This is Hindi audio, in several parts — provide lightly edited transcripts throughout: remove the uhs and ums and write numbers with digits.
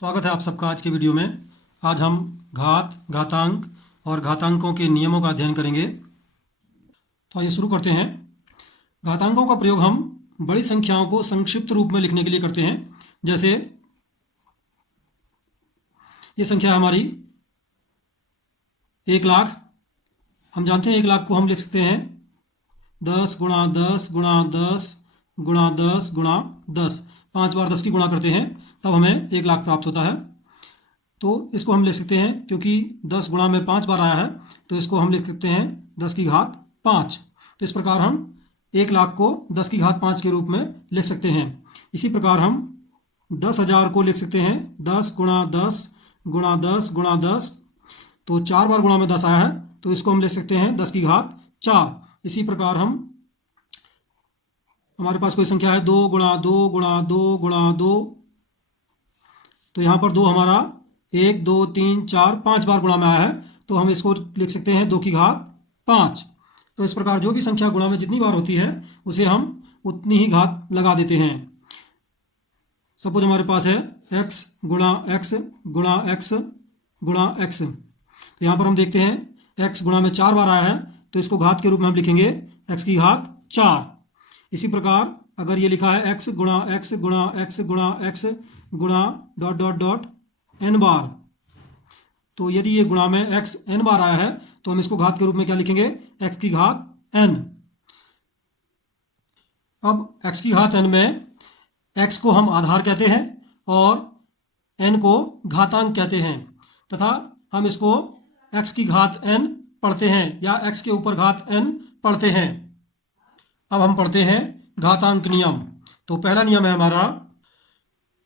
स्वागत है आप सबका आज के वीडियो में। आज हम घात, घातांक और घातांकों के नियमों का अध्ययन करेंगे। तो आइए शुरू करते हैं। घातांकों का प्रयोग हम बड़ी संख्याओं को संक्षिप्त रूप में लिखने के लिए करते हैं। जैसे ये संख्या है हमारी 1,00,000। हम जानते हैं 1,00,000 को हम लिख सकते हैं 10 गुणा 10 गुणा 10 गुणा 10 गुणा 10। 5 बार 10 की गुणा करते हैं तब हमें 1,00,000 प्राप्त होता है। तो इसको हम लिख सकते हैं, क्योंकि 10 गुणा में 5 बार आया है तो इसको हम लिख सकते हैं 10 की घात 5। तो इस प्रकार हम 1,00,000 को 10 की घात 5 के रूप में लिख सकते हैं। इसी प्रकार हम 10,000 को लिख सकते हैं 10 गुणा 10 गुणा 10 गुणा 10। तो 4 बार गुणा में 10 आया है तो इसको हम लिख सकते हैं 10 की घात 4। इसी प्रकार हमारे पास कोई संख्या है 2 गुणा 2 गुणा 2 गुणा 2। तो यहाँ पर 2 हमारा 1 2 3 4 5 बार गुणा में आया है तो हम इसको लिख सकते हैं 2 की घात 5। तो इस प्रकार जो भी संख्या गुणा में जितनी बार होती है उसे हम उतनी ही घात लगा देते हैं। सपोज हमारे पास है x गुणा x गुणा x गुणा x। तो यहाँ पर हम देखते हैं x गुणा में 4 बार आया है तो इसको घात के रूप में हम लिखेंगे x की घात 4। इसी प्रकार अगर ये लिखा है x गुणा x गुणा x गुणा x गुणा डॉट डॉट डॉट n बार, तो यदि ये गुणा में x n बार आया है तो हम इसको घात के रूप में क्या लिखेंगे, x की घात n। अब x की घात n में x को हम आधार कहते हैं और n को घातांक कहते हैं, तथा हम इसको x की घात n पढ़ते हैं या x के ऊपर घात n पढ़ते हैं। अब हम पढ़ते हैं घातांक नियम। तो पहला नियम है हमारा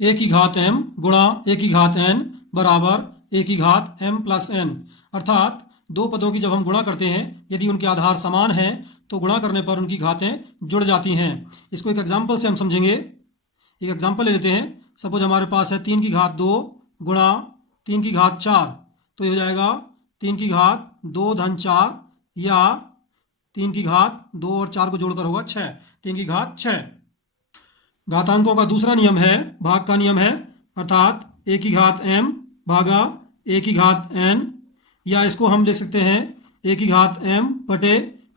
a की घात m गुणा a की घात n बराबर a की घात m प्लस n। अर्थात दो पदों की जब हम गुणा करते हैं यदि उनके आधार समान हैं तो गुणा करने पर उनकी घातें जुड़ जाती हैं। इसको एक एग्जाम्पल से हम समझेंगे। एक एग्जाम्पल ले लेते हैं। सपोज हमारे पास है 3 की घात 2 गुणा 3 की घात 4। तो ये हो जाएगा 3 की घात 2 धन 4 या 3 की घात 2 और 4 को जोड़कर होगा 6। 3 की घात 6। घातांकों का दूसरा नियम है भाग का नियम है, अर्थात a की घात m भागा a की घात n, या इसको हम लिख सकते हैं a की घात m बटे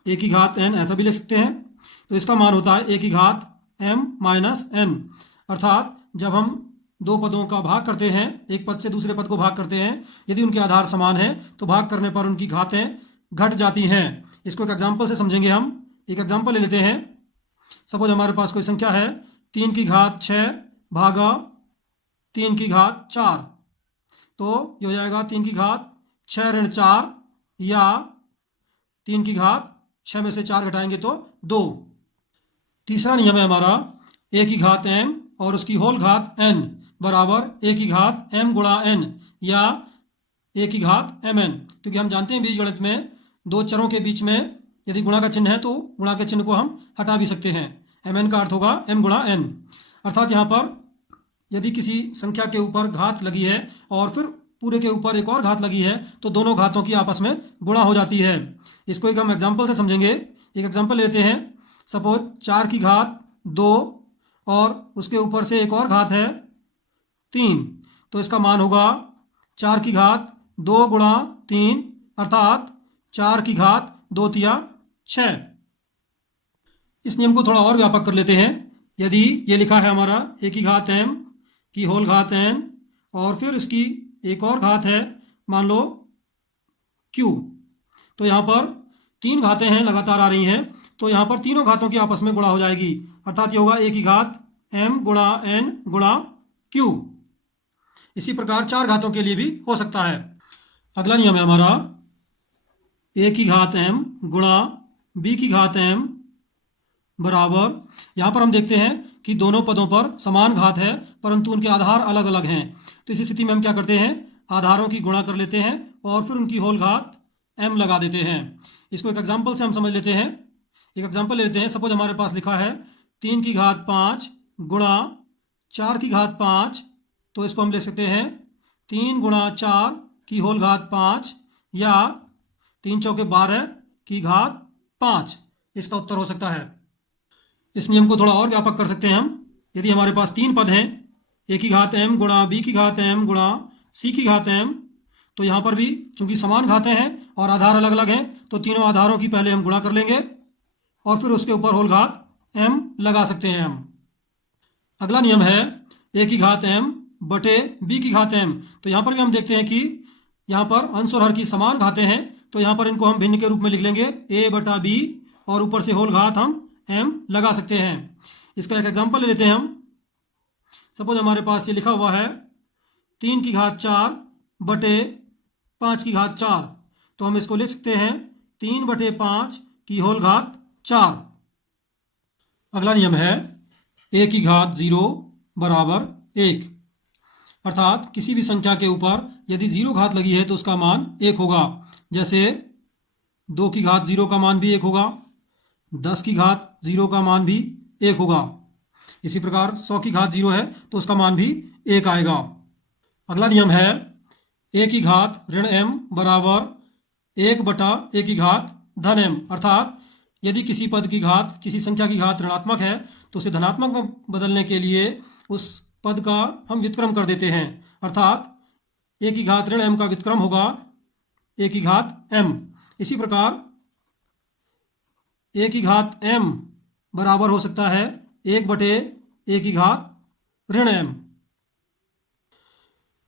a की घात n, ऐसा भी लिख सकते हैं। तो इसका मान होता है a की घात m माइनस n। अर्थात जब हम दो पदों का भाग करते हैं, एक पद से दूसरे पद को भाग करते हैं, यदि उनके आधार समान है तो भाग करने पर उनकी घातें घट जाती हैं। इसको एक एग्जाम्पल से समझेंगे हम। एक एग्जाम्पल ले लेते हैं। सपोज हमारे पास कोई संख्या है 3 की घात 6 भागा 3 की घात 4। तो ये हो जाएगा 3 की घात 6 ऋण 4 या 3 की घात 6 में से 4 घटाएंगे तो 2। तीसरा नियम है हमारा a की घात m और उसकी होल घात n बराबर a की घात m गुणा n या a की घात mn। क्योंकि हम जानते हैं बीजगणित में दो चरों के बीच में यदि गुणा का चिन्ह है तो गुणा के चिन्ह को हम हटा भी सकते हैं। mn का अर्थ होगा m गुणा n। अर्थात यहाँ पर यदि किसी संख्या के ऊपर घात लगी है और फिर पूरे के ऊपर एक और घात लगी है तो दोनों घातों की आपस में गुणा हो जाती है। इसको एक हम एग्जाम्पल से समझेंगे। एक एग्जाम्पल लेते हैं। सपोज 4 की घात 2 और उसके ऊपर से एक और घात है 3। तो इसका मान होगा 4 की घात 2 गुणा 3, अर्थात 4 की घात 2 तिया 6। इस नियम को थोड़ा और व्यापक कर लेते हैं। यदि ये लिखा है हमारा a की घात m की होल घात n और फिर इसकी एक और घात है मान लो q, तो यहाँ पर 3 घातें हैं लगातार आ रही हैं, तो यहाँ पर तीनों घातों की आपस में गुणा हो जाएगी। अर्थात ये होगा a की घात m गुणा n गुणा q। इसी प्रकार 4 घातों के लिए भी हो सकता है। अगला नियम है हमारा a की घात m गुणा b की घात m बराबर, यहाँ पर हम देखते हैं कि दोनों पदों पर समान घात है परंतु उनके आधार अलग अलग हैं। तो इस स्थिति में हम क्या करते हैं, आधारों की गुणा कर लेते हैं और फिर उनकी होल घात m लगा देते हैं। इसको एक एग्जाम्पल से हम समझ लेते हैं। एक एग्जाम्पल लेते हैं। सपोज हमारे पास लिखा है 3 की घात 5 गुणा 4 की घात 5। तो इसको हम लिख सकते हैं 3 गुणा 4 की होल घात 5 या 3 चौके 12 की घात 5। इसका उत्तर हो सकता है। इस नियम को थोड़ा और व्यापक कर सकते हैं हम। यदि हमारे पास 3 पद हैं ए की घात m गुणा b की घात m गुणा c की घात m। तो यहाँ पर भी चूंकि समान घातें हैं और आधार अलग अलग हैं तो तीनों आधारों की पहले हम गुणा कर लेंगे और फिर उसके ऊपर होल घात m लगा सकते हैं हम। अगला नियम है a की घात m बटे b की घात m। तो यहाँ पर भी हम देखते हैं कि यहाँ पर अंश और हर की समान घातें हैं तो यहाँ पर इनको हम भिन्न के रूप में लिख लेंगे a बटा b और ऊपर से होल घात हम m लगा सकते हैं। इसका एक एग्जाम्पल ले लेते हैं हम। सपोज हमारे पास ये लिखा हुआ है 3 की घात 4 बटे 5 की घात 4। तो हम इसको लिख सकते हैं 3 बटे 5 की होल घात 4। अगला नियम है a की घात 0 बराबर 1। अर्थात किसी भी संख्या के ऊपर यदि 0 घात लगी है तो उसका मान 1 होगा। जैसे 2 की घात 0 का मान भी 1 होगा, 10 की घात 0 का मान भी 1 होगा। इसी प्रकार 100 की घात 0 है तो उसका मान भी 1 आएगा। अगला नियम है a की घात ऋण m बराबर 1 बटा a की घात धन m। अर्थात यदि किसी पद की घात, किसी संख्या की घात ऋणात्मक है तो उसे धनात्मक में बदलने के लिए उस पद का हम व्युत्क्रम कर देते हैं। अर्थात a की घात ऋण m का व्युत्क्रम होगा a की घात m। इसी प्रकार a की घात m बराबर हो सकता है 1 बटे a की घात ऋण m।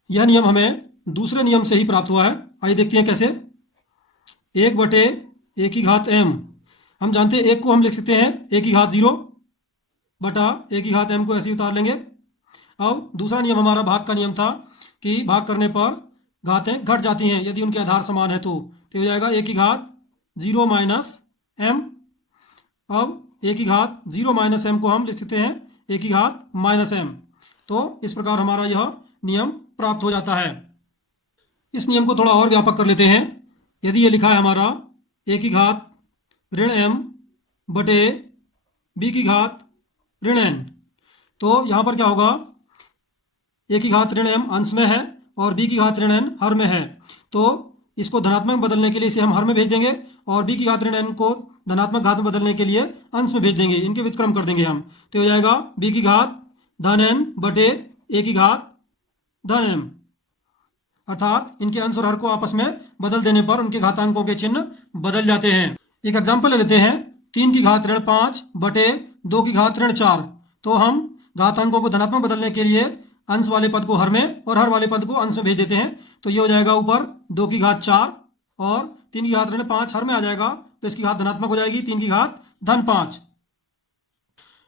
यह नियम हमें दूसरे नियम से ही प्राप्त हुआ है। आइए देखते हैं कैसे। 1 बटे a की घात m, हम जानते हैं 1 को हम लिख सकते हैं a की घात 0 बटा a की घात m को ऐसे ही उतार लेंगे। अब दूसरा नियम हमारा भाग का नियम था कि भाग करने पर घातें घट जाती हैं यदि उनके आधार समान है तो हो जाएगा a की घात 0 माइनस m। अब a की घात 0 माइनस m को हम लिख सकते हैं a की घात माइनस m। तो इस प्रकार हमारा यह नियम प्राप्त हो जाता है। इस नियम को थोड़ा और व्यापक कर लेते हैं। यदि ये लिखा है हमारा a की घात ऋण m बटे b की घात ऋण n, तो यहाँ पर क्या होगा, a की घात ऋण m अंश में है और b की घात ऋण n हर में है। तो इसको धनात्मक बदलने के लिए इसे हम हर में भेज देंगे और b की घात ऋण n को धनात्मक घात में बदलने के लिए अंश में भेज देंगे। इनके व्युत्क्रम कर देंगे हम। तो हो जाएगा b की घात धन n बटे a की घात धन m। अर्थात इनके अंश और हर को आपस में बदल देने पर उनके घातांकों के चिन्ह बदल जाते हैं। एक एग्जाम्पल ले लेते हैं 3 की घात ऋण 5 बटे 2 की घात ऋण 4। तो हम घातांकों को धनात्मक बदलने के लिए अंश वाले पद को हर में और हर वाले पद को अंश में भेज देते हैं। तो ये हो जाएगा ऊपर 2 की घात 4 और 3 की घात ऋण 5 हर में आ जाएगा तो इसकी घात धनात्मक हो जाएगी 3 की घात धन 5।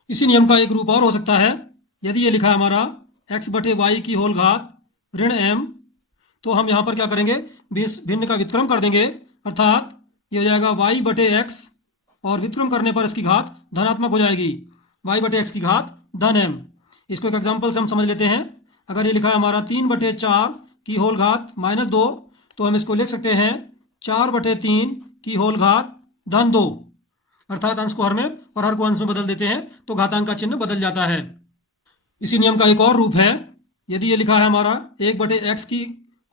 इसी नियम का एक रूप और हो सकता है। यदि ये लिखा है हमारा x बटे वाई की होल घात ऋण m, तो हम यहाँ पर क्या करेंगे, भिन्न का व्युत्क्रम कर देंगे। अर्थात ये हो जाएगा y बटे x और व्युत्क्रम करने पर इसकी घात धनात्मक हो जाएगी, y बटे x की घात धन m। इसको एक एग्जाम्पल से हम समझ लेते हैं। अगर ये लिखा है हमारा 3 बटे 4 की होल घात माइनस 2, तो हम इसको लिख सकते हैं 4 बटे 3 की होल घात धन 2। अर्थात अंश को हर में और हर को अंश में बदल देते हैं तो घातांक का चिन्ह बदल जाता है। इसी नियम का एक और रूप है। यदि ये लिखा है हमारा 1 बटे x की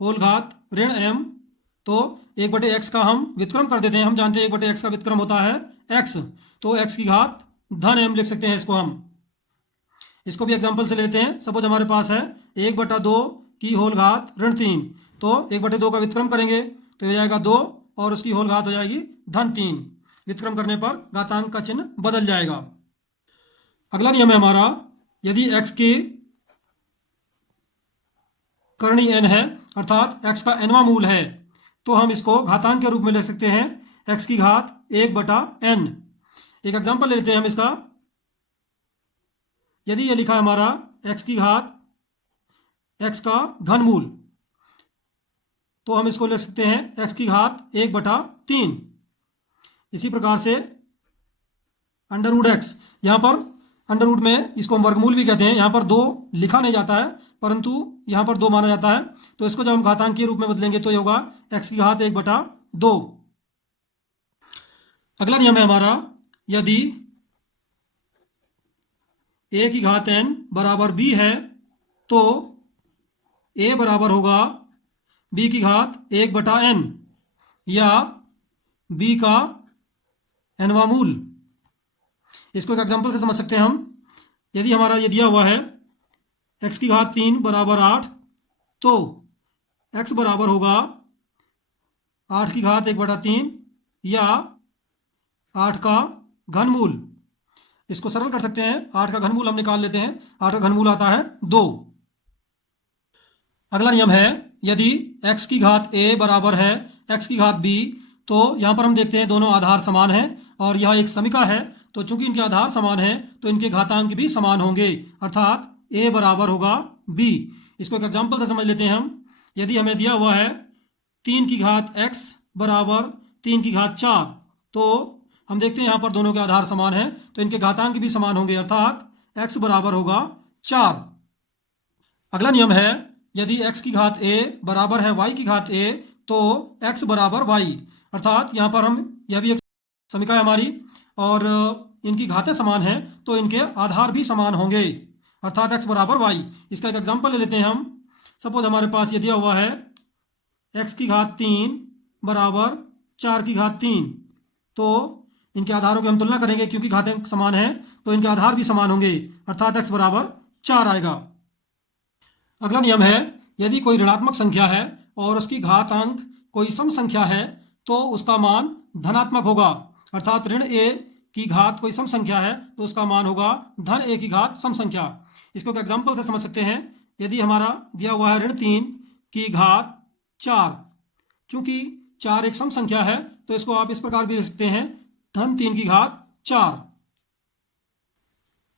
होल घात ऋण m, तो 1 बटे x का हम व्युत्क्रम कर देते हैं। हम जानते हैं 1 बटे x का व्युत्क्रम होता है x, तो x की घात धन m लिख सकते हैं इसको हम। इसको भी एग्जाम्पल से लेते हैं। सपोज हमारे पास है 1 बटा 2 की होल घात ऋण 3, तो 1 बटे 2 का व्युत्क्रम करेंगे तो हो जाएगा 2 और उसकी होल घात हो जाएगी धन 3। व्युत्क्रम करने पर घातांक का चिन्ह बदल जाएगा। अगला नियम है हमारा, यदि x की करणी n है अर्थात x का nवां मूल है, तो हम इसको घातांक के रूप में ले सकते हैं x की घात 1 बटा n। एक एग्जाम्पल ले लेते हैं हम इसका। यदि ये लिखा है हमारा x की घात x का घन मूल, तो हम इसको ले सकते हैं x की घात 1 बटा 3। इसी प्रकार से अंडर रूट x, यहाँ पर अंडर रूट में इसको हम वर्गमूल भी कहते हैं। यहाँ पर 2 लिखा नहीं जाता है परंतु यहाँ पर 2 माना जाता है। तो इसको जब हम घातांकीय रूप में बदलेंगे तो ये होगा x की घात 1 बटा 2। अगला नियम है हमारा, यदि a की घात n बराबर b है तो a बराबर होगा b की घात 1 बटा n या b का nवां मूल। इसको एक एग्जाम्पल से समझ सकते हैं हम। यदि हमारा ये दिया हुआ है x की घात 3 बराबर 8, तो x बराबर होगा 8 की घात 1/3 या 8 का घनमूल। इसको सरल कर सकते हैं, 8 का घनमूल हम निकाल लेते हैं। 8 का घनमूल आता है 2। अगला नियम है, यदि x की घात a बराबर है x की घात b, तो यहाँ पर हम देखते हैं दोनों आधार समान हैं और यह एक समीका है, तो चूंकि इनके आधार समान हैं तो इनके घातांक भी समान होंगे, अर्थात a बराबर होगा b। इसको एक एग्जाम्पल से समझ लेते हैं हम। यदि हमें दिया हुआ है 3 की घात x बराबर 3 की घात 4, तो हम देखते हैं यहाँ पर दोनों के आधार समान हैं तो इनके घातांक भी समान होंगे, अर्थात x बराबर होगा 4। अगला नियम है, यदि x की घात a बराबर है y की घात a, तो x बराबर y, अर्थात यहाँ पर हम, यह भी एक समीका है हमारी और इनकी घातें समान हैं तो इनके आधार भी समान होंगे, अर्थात x बराबर y। इसका एक एग्जाम्पल ले लेते हैं हम। सपोज हमारे पास ये दिया हुआ है x की घात 3 बराबर 4 की घात 3, तो इनके आधारों की हम तुलना करेंगे, क्योंकि घातें समान हैं तो इनके आधार भी समान होंगे, अर्थात x बराबर 4 आएगा। अगला नियम है, यदि कोई ऋणात्मक संख्या है और उसकी घातांक कोई सम संख्या है तो उसका मान धनात्मक होगा, अर्थात ऋण a की घात कोई सम संख्या है तो उसका मान होगा धन a की घात सम संख्या। इसको एक एग्जाम्पल से समझ सकते हैं। यदि हमारा दिया हुआ है ऋण 3 की घात 4, चूंकि 4 एक सम संख्या है तो इसको आप इस प्रकार भी लिख सकते हैं, धन 3 की घात 4।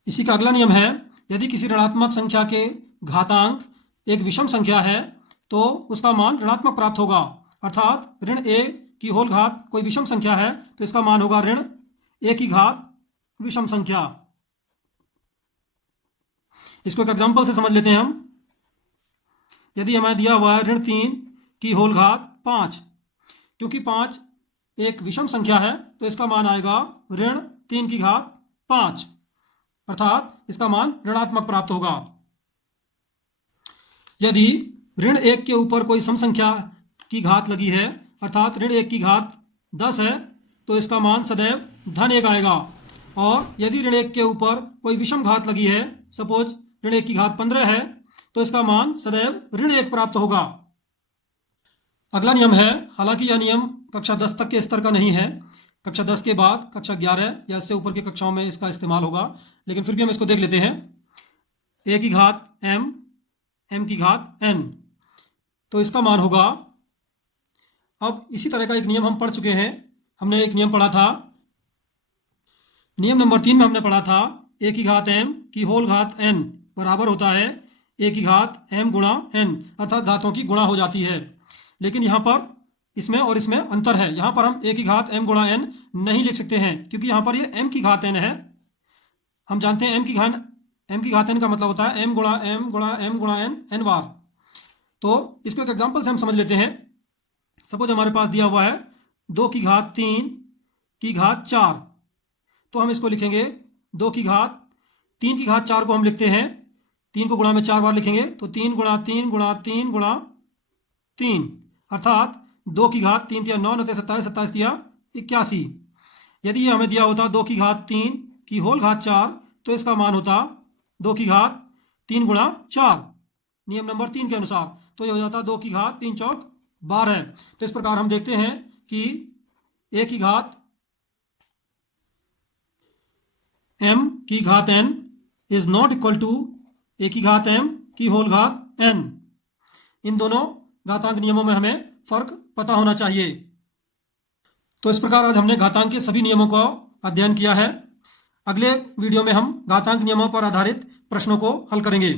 इसी का अगला नियम है, यदि किसी ऋणात्मक संख्या के घातांक एक विषम संख्या है तो उसका मान ऋणात्मक प्राप्त होगा, अर्थात ऋण a की होल घात कोई विषम संख्या है तो इसका मान होगा ऋण a की घात विषम संख्या। इसको एक एग्जाम्पल से समझ लेते हैं हम। यदि हमें दिया हुआ है ऋण 3 की होल घात 5, क्योंकि 5 एक विषम संख्या है तो इसका मान आएगा ऋण 3 की घात 5, अर्थात इसका मान ऋणात्मक प्राप्त होगा। यदि ऋण 1 के ऊपर कोई सम संख्या की घात लगी है, अर्थात ऋण 1 की घात 10 है, तो इसका मान सदैव धन 1 आएगा। और यदि ऋण 1 के ऊपर कोई विषम घात लगी है, सपोज ऋण 1 की घात 15 है, तो इसका मान सदैव ऋण 1 प्राप्त होगा। अगला नियम है, हालांकि यह नियम कक्षा 10 तक के स्तर का नहीं है, कक्षा 10 के बाद कक्षा 11 या इससे ऊपर की कक्षाओं में इसका इस्तेमाल होगा, लेकिन फिर भी हम इसको देख लेते हैं। a की घात m, m की घात n, तो इसका मान होगा, अब इसी तरह का एक नियम हम पढ़ चुके हैं। हमने एक नियम पढ़ा था, नियम नंबर 3 में हमने पढ़ा था a की घात m की होल घात n बराबर होता है a की घात m गुणा n, अर्थात घातों की गुणा हो जाती है। लेकिन यहाँ पर इसमें और इसमें अंतर है, यहाँ पर हम a की घात m गुणा n नहीं लिख सकते हैं, क्योंकि यहाँ पर ये m की घात n है। हम जानते हैं m की घात n का मतलब होता है m गुणा m गुणा m गुणा n n बार। तो इसको एक एग्जाम्पल से हम समझ लेते हैं। सपोज हमारे पास दिया हुआ है 2 की घात 3 की घात 4, तो हम इसको लिखेंगे 2 की घात 3 की घात 4 को हम लिखते हैं, 3 को गुणा में 4 बार लिखेंगे, तो 3 गुणा 3 गुणा 3 गुणा 3, अर्थात 2 की घात 3 9 9 27 27 81। यदि ये हमें दिया होता 2 की घात 3 की होल घात 4, तो इसका मान होता 2 की घात 3 गुणा 4 नियम नंबर 3 के अनुसार, तो ये हो जाता 2 की घात 3 चौक 12। तो इस प्रकार हम देखते हैं कि a की घात m की घात n is not equal to a की घात m की होल घात n। इन दोनों घातांक नियमों में हमें फर्क पता होना चाहिए। तो इस प्रकार आज हमने घातांक के सभी नियमों का अध्ययन किया है। अगले वीडियो में हम घातांक नियमों पर आधारित प्रश्नों को हल करेंगे।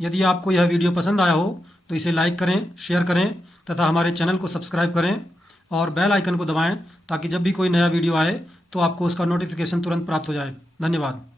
यदि आपको यह वीडियो पसंद आया हो तो इसे लाइक करें, शेयर करें तथा हमारे चैनल को सब्सक्राइब करें और बेल आइकन को दबाएं, ताकि जब भी कोई नया वीडियो आए तो आपको उसका नोटिफिकेशन तुरंत प्राप्त हो जाए। धन्यवाद।